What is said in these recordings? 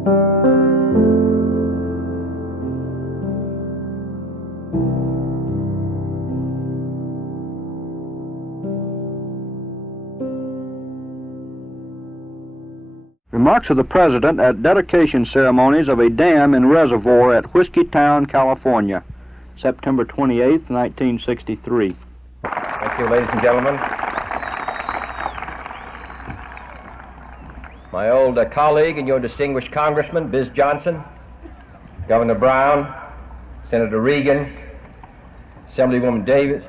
Remarks of the President at dedication ceremonies of a dam and reservoir at Whiskeytown, California, September 28, 1963. Thank you, ladies and gentlemen. My old colleague and your distinguished Congressman, Biz Johnson, Governor Brown, Senator Regan, Assemblywoman Davis,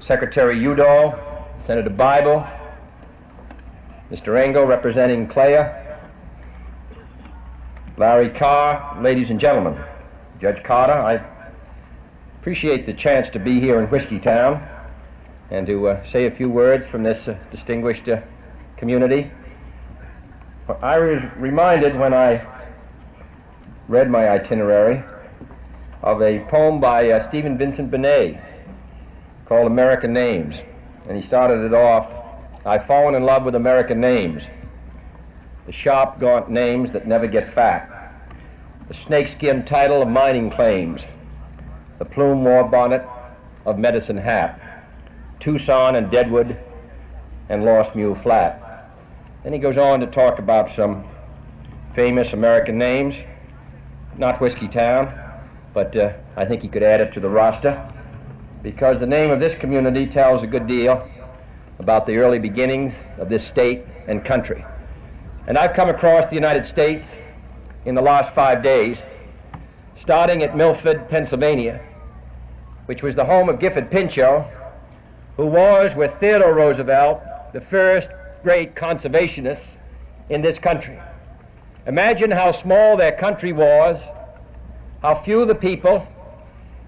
Secretary Udall, Senator Bible, Mr. Engel representing Clay, Larry Carr, ladies and gentlemen, Judge Carter, I appreciate the chance to be here in Whiskeytown and to say a few words from this distinguished community. I was reminded when I read my itinerary of a poem by Stephen Vincent Benet called American Names, and he started it off, I've fallen in love with American names, the sharp, gaunt names that never get fat, the snakeskin title of mining claims, the plume war bonnet of Medicine Hat, Tucson and Deadwood and Lost Mule Flat. Then he goes on to talk about some famous American names, not Whiskeytown, but I think he could add it to the roster, because the name of this community tells a good deal about the early beginnings of this state and country. And I've come across the United States in the last 5 days, starting at Milford, Pennsylvania, which was the home of Gifford Pinchot, who was, with Theodore Roosevelt, the first great conservationist in this country. Imagine how small their country was, how few the people,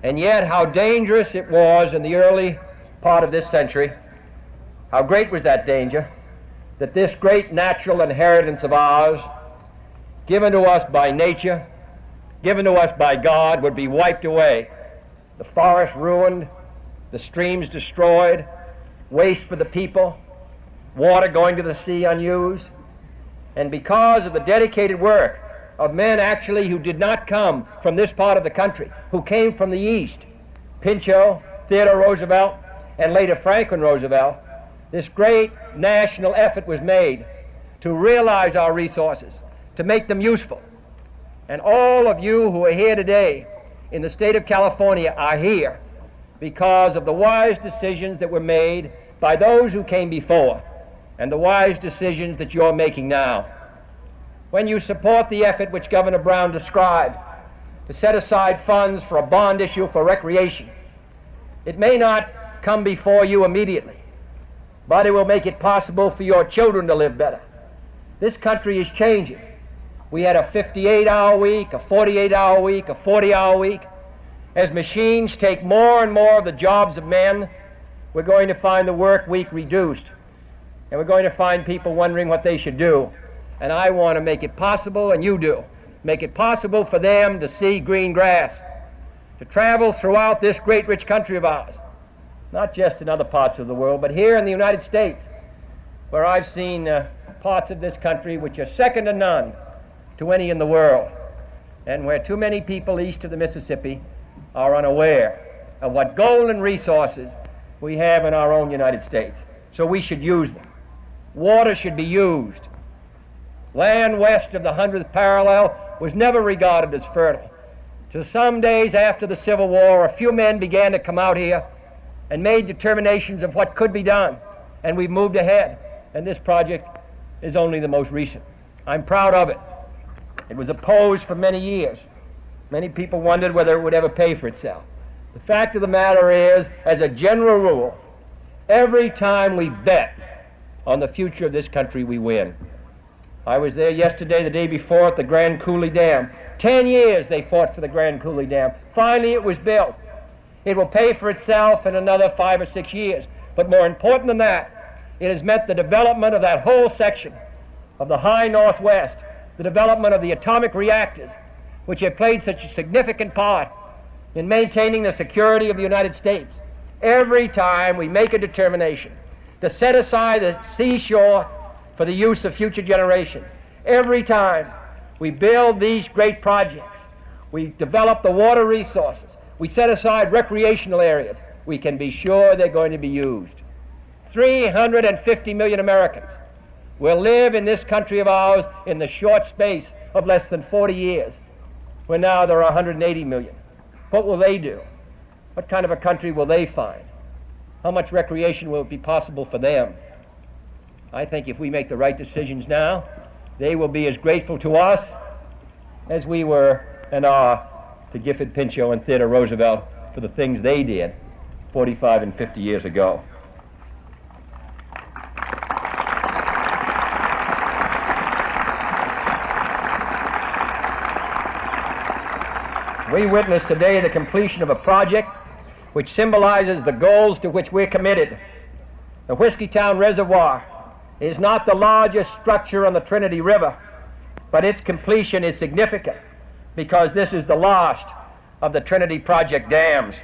and yet how dangerous it was in the early part of this century. How great was that danger, that this great natural inheritance of ours, given to us by nature, given to us by God, would be wiped away. The forest ruined, the streams destroyed, waste for the people, water going to the sea unused. And because of the dedicated work of men actually who did not come from this part of the country, who came from the East, Pinchot, Theodore Roosevelt, and later Franklin Roosevelt, this great national effort was made to realize our resources, to make them useful. And all of you who are here today in the state of California are here because of the wise decisions that were made by those who came before, and the wise decisions that you're making now. When you support the effort which Governor Brown described to set aside funds for a bond issue for recreation, it may not come before you immediately, but it will make it possible for your children to live better. This country is changing. We had a 58-hour week, a 48-hour week, a 40-hour week. As machines take more and more of the jobs of men, we're going to find the work week reduced. And we're going to find people wondering what they should do. And I want to make it possible, and you do, make it possible for them to see green grass, to travel throughout this great rich country of ours, not just in other parts of the world, but here in the United States, where I've seen parts of this country which are second to none to any in the world, and where too many people east of the Mississippi are unaware of what golden resources we have in our own United States. So we should use them. Water should be used. Land west of the 100th parallel was never regarded as fertile. Till some days after the Civil War, a few men began to come out here and made determinations of what could be done, and we've moved ahead, and this project is only the most recent. I'm proud of it. It was opposed for many years. Many people wondered whether it would ever pay for itself. The fact of the matter is, as a general rule, every time we bet on the future of this country, we win. I was there yesterday, the day before, at the Grand Coulee Dam. 10 years they fought for the Grand Coulee Dam. Finally, it was built. It will pay for itself in another 5 or 6 years. But more important than that, it has meant the development of that whole section of the high Northwest, the development of the atomic reactors, which have played such a significant part in maintaining the security of the United States. Every time we make a determination to set aside the seashore for the use of future generations, every time we build these great projects, we develop the water resources, we set aside recreational areas, we can be sure they're going to be used. 350 million Americans will live in this country of ours in the short space of less than 40 years, when now there are 180 million. What will they do? What kind of a country will they find? How much recreation will be possible for them? I think if we make the right decisions now, they will be as grateful to us as we were and are to Gifford Pinchot and Theodore Roosevelt for the things they did 45 and 50 years ago. We witness today the completion of a project which symbolizes the goals to which we're committed. The Whiskeytown Reservoir is not the largest structure on the Trinity River, but its completion is significant because this is the last of the Trinity Project dams.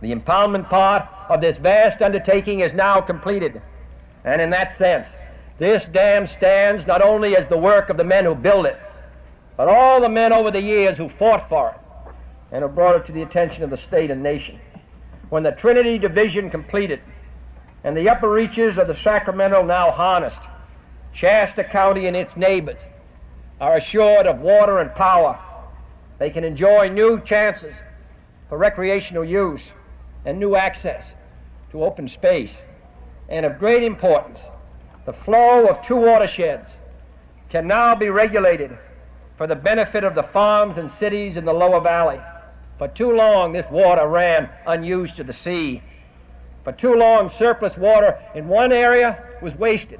The impoundment part of this vast undertaking is now completed, and in that sense, this dam stands not only as the work of the men who built it, but all the men over the years who fought for it and who brought it to the attention of the state and nation. When the Trinity Division completed and the upper reaches of the Sacramento now harnessed, Shasta County and its neighbors are assured of water and power. They can enjoy new chances for recreational use and new access to open space. And of great importance, the flow of two watersheds can now be regulated for the benefit of the farms and cities in the lower valley. For too long, this water ran unused to the sea. For too long, surplus water in one area was wasted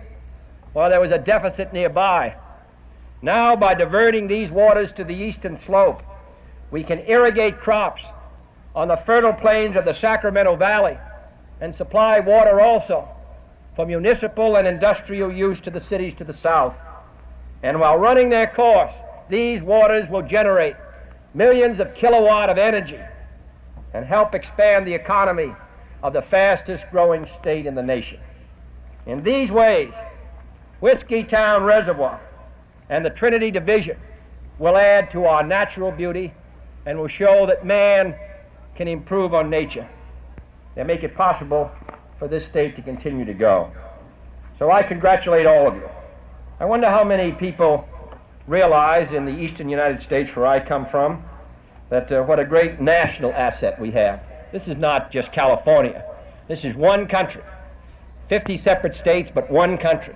while there was a deficit nearby. Now, by diverting these waters to the eastern slope, we can irrigate crops on the fertile plains of the Sacramento Valley and supply water also for municipal and industrial use to the cities to the south. And while running their course, these waters will generate millions of kilowatt of energy and help expand the economy of the fastest growing state in the nation. In these ways, Whiskeytown Reservoir and the Trinity Division will add to our natural beauty and will show that man can improve on nature and make it possible for this state to continue to go. So I congratulate all of you. I wonder how many people realize in the eastern United States, where I come from, that what a great national asset we have. This is not just California. This is one country, 50 separate states, but one country.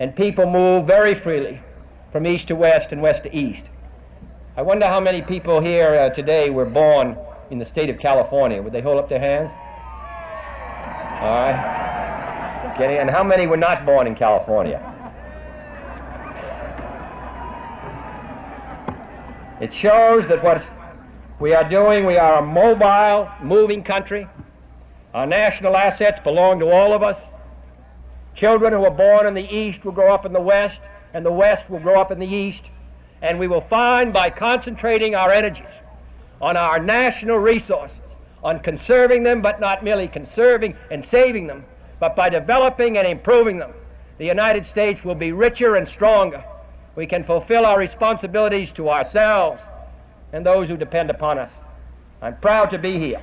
And people move very freely from east to west and west to east. I wonder how many people here today were born in the state of California. Would they hold up their hands? All right. Just kidding. And how many were not born in California? It shows that what we are doing, we are a mobile, moving country. Our national assets belong to all of us. Children who are born in the East will grow up in the West, and the West will grow up in the East. And we will find, by concentrating our energies on our national resources, on conserving them, but not merely conserving and saving them, but by developing and improving them, the United States will be richer and stronger. We can fulfill our responsibilities to ourselves and those who depend upon us. I'm proud to be here.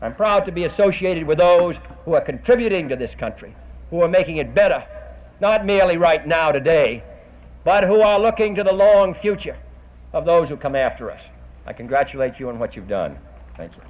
I'm proud to be associated with those who are contributing to this country, who are making it better, not merely right now, today, but who are looking to the long future of those who come after us. I congratulate you on what you've done. Thank you.